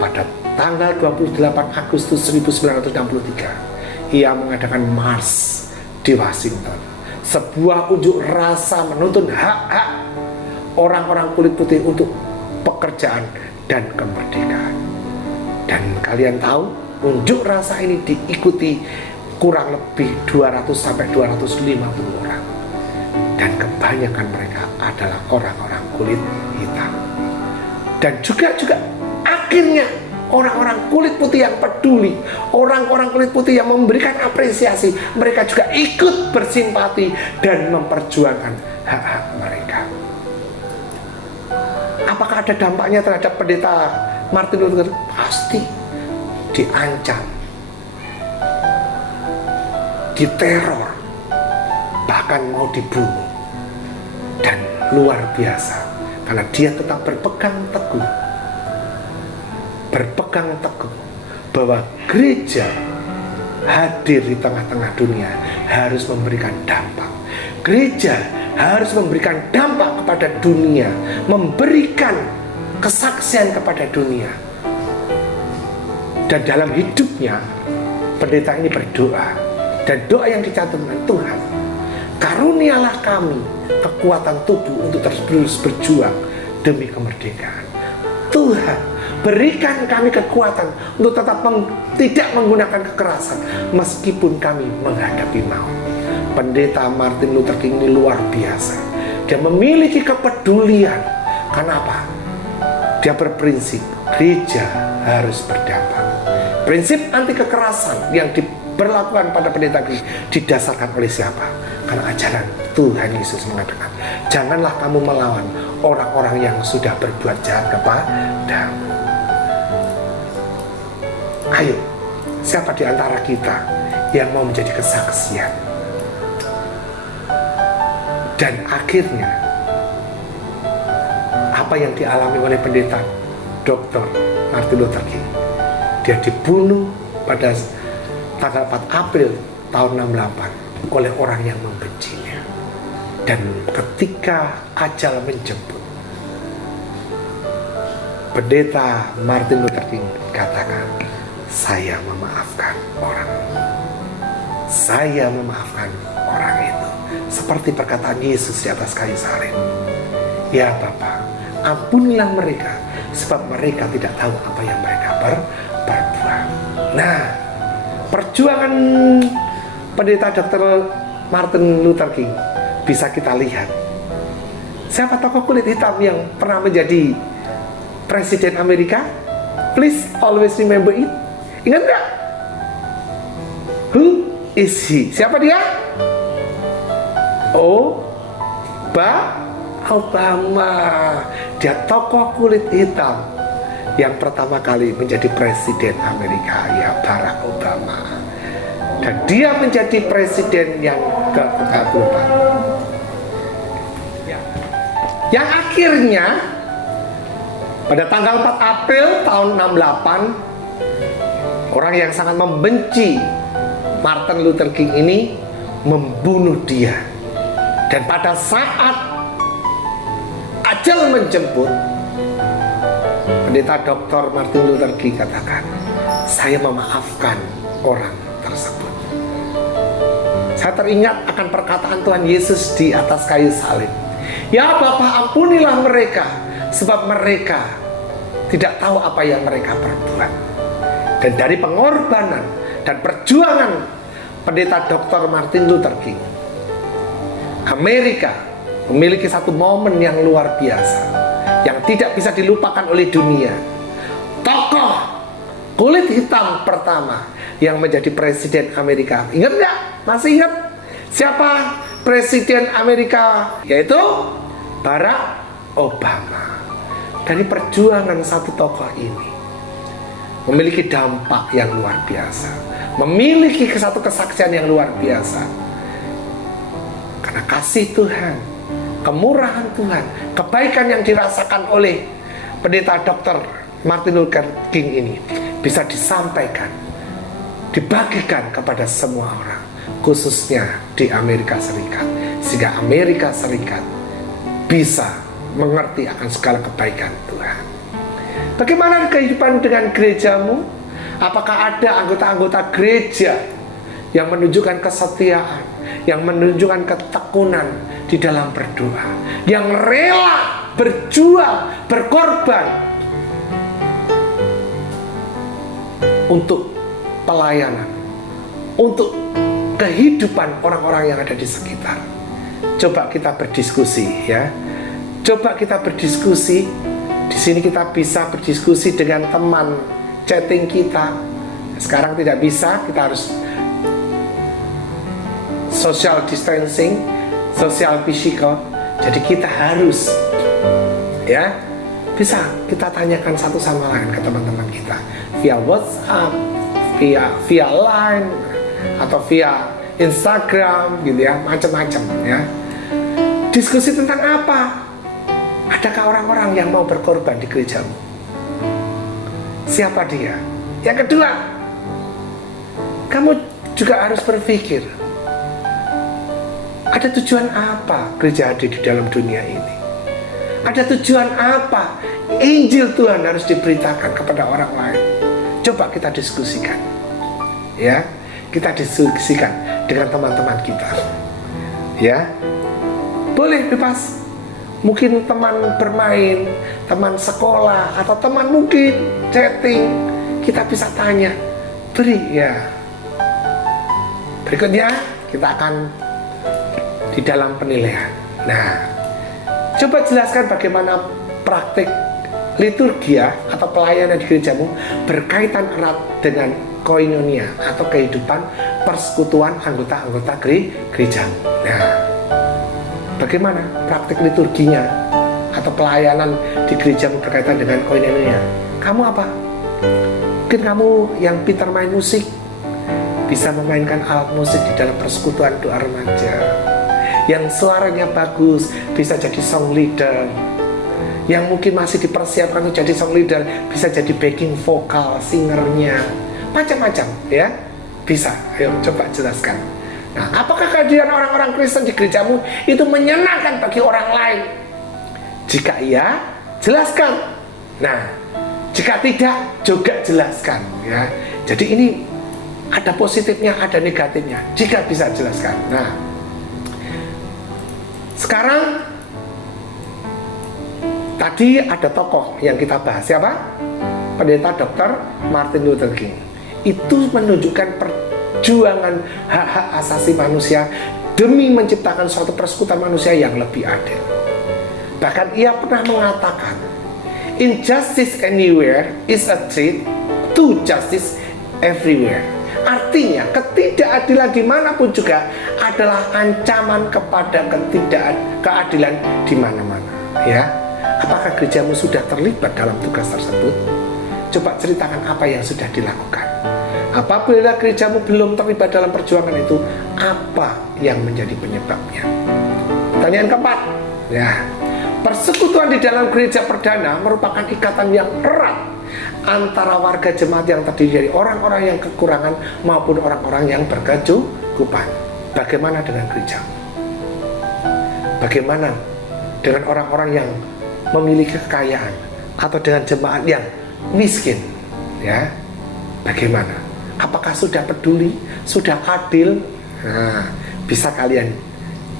Pada tanggal 28 Agustus 1963, ia mengadakan mars di Washington, sebuah unjuk rasa menuntut hak-hak orang-orang kulit putih untuk pekerjaan dan kemerdekaan. Dan kalian tahu, unjuk rasa ini diikuti kurang lebih 200 sampai 250 orang. Dan kebanyakan mereka adalah orang-orang kulit hitam. Dan juga akhirnya orang-orang kulit putih yang peduli, orang-orang kulit putih yang memberikan apresiasi, mereka juga ikut bersimpati dan memperjuangkan hak-hak mereka. Apakah ada dampaknya terhadap pendeta Martin Luther? Pasti. Diancam, diteror, bahkan mau dibunuh. Dan luar biasa, karena dia tetap berpegang teguh bahwa gereja hadir di tengah-tengah dunia harus memberikan dampak. Gereja harus memberikan dampak kepada dunia, memberikan kesaksian kepada dunia. Dan dalam hidupnya pendeta ini berdoa, dan doa yang dicantumkan, "Tuhan, karunialah kami kekuatan tubuh untuk terus berjuang demi kemerdekaan. Tuhan, berikan kami kekuatan untuk tetap tidak menggunakan kekerasan meskipun kami menghadapi maut." Pendeta Martin Luther King ini luar biasa. Dia memiliki kepedulian. Kenapa? Dia berprinsip gereja harus berdampak. Prinsip anti kekerasan yang diberlakukan pada pendeta King didasarkan oleh siapa? Karena ajaran Tuhan Yesus mengatakan, "Janganlah kamu melawan orang-orang yang sudah berbuat jahat kepadamu." Ayo, siapa di antara kita yang mau menjadi kesaksian? Dan akhirnya, apa yang dialami oleh pendeta Dr. Martin Luther King? Dia dibunuh pada tanggal 4 April tahun 68 oleh orang yang membencinya. Dan ketika ajal menjemput, pendeta Martin Luther King katakan, "Saya memaafkan orang. Saya memaafkan orang itu." Seperti perkataan Yesus di atas kayu salib. "Ya Bapa, ampunilah mereka, sebab mereka tidak tahu apa yang mereka berbuat." Nah, perjuangan pendeta Dr. Martin Luther King bisa kita lihat. Siapa tokoh kulit hitam yang pernah menjadi Presiden Amerika? Please always remember it. Ingat nggak? Who is he? Siapa dia? Obama. Dia tokoh kulit hitam yang pertama kali menjadi presiden Amerika, ya, Barack Obama. Dan dia menjadi presiden yang ke-44. Yang akhirnya pada tanggal 4 April tahun 68, orang yang sangat membenci Martin Luther King ini membunuh dia. Dan pada saat ajal menjemput, Pendeta Dr. Martin Luther King katakan, saya memaafkan orang tersebut. Saya teringat akan perkataan Tuhan Yesus di atas kayu salib. Ya Bapa, ampunilah mereka, sebab mereka tidak tahu apa yang mereka perbuat. Dan dari pengorbanan dan perjuangan Pendeta Dr. Martin Luther King, Amerika memiliki satu momen yang luar biasa, yang tidak bisa dilupakan oleh dunia. Tokoh kulit hitam pertama yang menjadi presiden Amerika. Ingat nggak? Masih ingat siapa presiden Amerika? Yaitu Barack Obama. Dari perjuangan satu tokoh ini memiliki dampak yang luar biasa, memiliki satu kesaksian yang luar biasa. Karena kasih Tuhan, kemurahan Tuhan, kebaikan yang dirasakan oleh Pendeta Dr. Martin Luther King ini bisa disampaikan, dibagikan kepada semua orang, khususnya di Amerika Serikat, sehingga Amerika Serikat bisa mengerti akan segala kebaikan Tuhan. Bagaimana kehidupan dengan gerejamu? Apakah ada anggota-anggota gereja yang menunjukkan kesetiaan, yang menunjukkan ketekunan di dalam berdoa, yang rela berjuang, berkorban untuk pelayanan, untuk kehidupan orang-orang yang ada di sekitar? Coba kita berdiskusi, ya. Coba kita berdiskusi. Di sini kita bisa berdiskusi dengan teman chatting kita. Sekarang tidak bisa, kita harus social distancing, social physical. Jadi kita harus, ya, bisa kita tanyakan satu sama lain ke teman-teman kita via WhatsApp, via Line, atau via Instagram, gitu ya, macam-macam, ya. Diskusi tentang apa? Adakah orang-orang yang mau berkorban di gerejamu? Siapa dia? Yang kedua, kamu juga harus berpikir, ada tujuan apa gereja hadir di dalam dunia ini? Ada tujuan apa Injil Tuhan harus diberitakan kepada orang lain? Coba kita diskusikan, ya. Kita diskusikan dengan teman-teman kita, ya. Boleh, bebas. Mungkin teman bermain, teman sekolah, atau teman mungkin chatting, kita bisa tanya, beri, ya. Berikutnya kita akan di dalam penilaian. Nah, coba jelaskan bagaimana praktik liturgia atau pelayanan di gerejamu berkaitan erat dengan koinonia atau kehidupan persekutuan anggota-anggota gerejamu. Nah, bagaimana praktik liturginya atau pelayanan di gerejamu berkaitan dengan koinonia? Kamu apa? Mungkin kamu yang pintar main musik, bisa memainkan alat musik di dalam persekutuan doa remaja. Yang suaranya bagus, bisa jadi song leader. Yang mungkin masih dipersiapkan untuk jadi song leader, bisa jadi backing vokal, singernya. Macam-macam, ya. Bisa, ayo coba jelaskan. Nah, apakah kehadiran orang-orang Kristen di gerejamu itu menyenangkan bagi orang lain? Jika iya, jelaskan. Nah, jika tidak, juga jelaskan, ya. Jadi ini ada positifnya, ada negatifnya. Jika bisa jelaskan. Nah, sekarang tadi ada tokoh yang kita bahas, siapa? Pendeta Dr. Martin Luther King. Itu menunjukkan perjuangan hak-hak asasi manusia demi menciptakan suatu persekutuan manusia yang lebih adil. Bahkan ia pernah mengatakan, Injustice anywhere is a threat to justice everywhere. Artinya ketidakadilan dimanapun juga adalah ancaman kepada ketidakadilan di mana-mana. Ya, apakah gerejamu sudah terlibat dalam tugas tersebut? Coba ceritakan apa yang sudah dilakukan. Apabila gerejamu belum terlibat dalam perjuangan itu, apa yang menjadi penyebabnya? Pertanyaan keempat, ya, persekutuan di dalam gereja perdana merupakan ikatan yang erat antara warga jemaat yang terdiri dari orang-orang yang kekurangan maupun orang-orang yang berkecukupan. Bagaimana dengan gereja? Bagaimana dengan orang-orang yang memiliki kekayaan atau dengan jemaat yang miskin? Ya, bagaimana? Apakah sudah peduli? Sudah adil? Nah, bisa kalian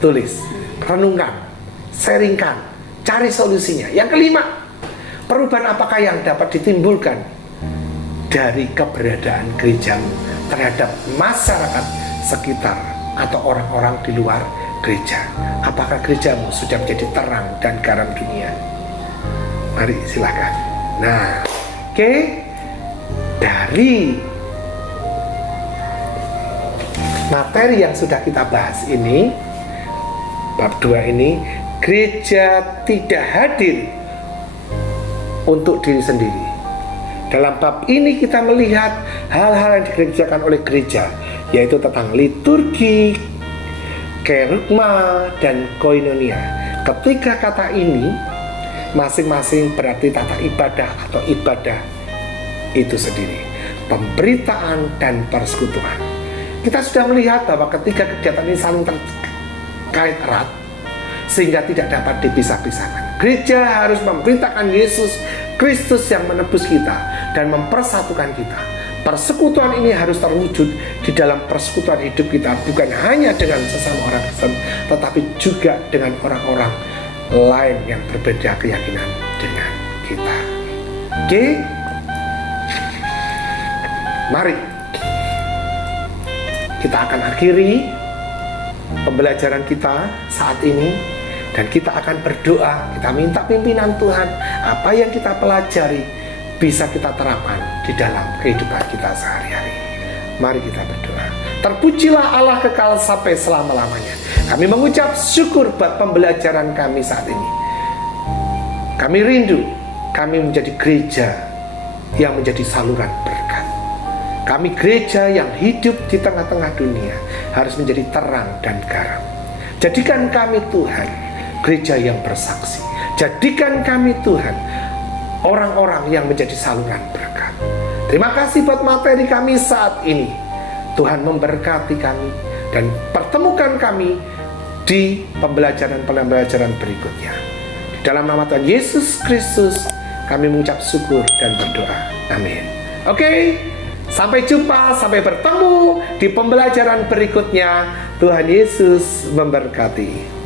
tulis, renungkan, sharingkan, cari solusinya. Yang kelima, perubahan apakah yang dapat ditimbulkan dari keberadaan gerejamu terhadap masyarakat sekitar atau orang-orang di luar gereja? Apakah gerejamu sudah menjadi terang dan garam dunia? Mari silakan. Nah, oke. Dari materi yang sudah kita bahas ini, bab 2 ini, gereja tidak hadir untuk diri sendiri. Dalam bab ini kita melihat hal-hal yang dikerjakan oleh gereja, yaitu tentang liturgi, kerugma, dan koinonia. Ketiga kata ini masing-masing berarti tata ibadah atau ibadah itu sendiri, pemberitaan dan persekutuan. Kita sudah melihat bahwa ketika kegiatan ini saling terkait erat sehingga tidak dapat dipisah-pisahkan. Gereja harus memberitakan Yesus Kristus yang menebus kita dan mempersatukan kita. Persekutuan ini harus terwujud di dalam persekutuan hidup kita, bukan hanya dengan sesama orang Kristen, tetapi juga dengan orang-orang lain yang berbeda keyakinan dengan kita. Oke? Mari kita akan akhiri pembelajaran kita saat ini, dan kita akan berdoa. Kita minta pimpinan Tuhan, apa yang kita pelajari bisa kita terapkan di dalam kehidupan kita sehari-hari. Mari kita berdoa. Terpujilah Allah kekal sampai selama-lamanya. Kami mengucap syukur buat pembelajaran kami saat ini. Kami rindu kami menjadi gereja yang menjadi saluran berkat. Kami gereja yang hidup di tengah-tengah dunia harus menjadi terang dan garam. Jadikan kami Tuhan gereja yang bersaksi. Jadikan kami Tuhan orang-orang yang menjadi saluran berkat. Terima kasih buat materi kami saat ini. Tuhan memberkati kami dan pertemukan kami di pembelajaran-pembelajaran berikutnya. Di dalam nama Tuhan Yesus Kristus kami mengucap syukur dan berdoa. Amin. Oke, sampai jumpa, sampai bertemu di pembelajaran berikutnya. Tuhan Yesus memberkati.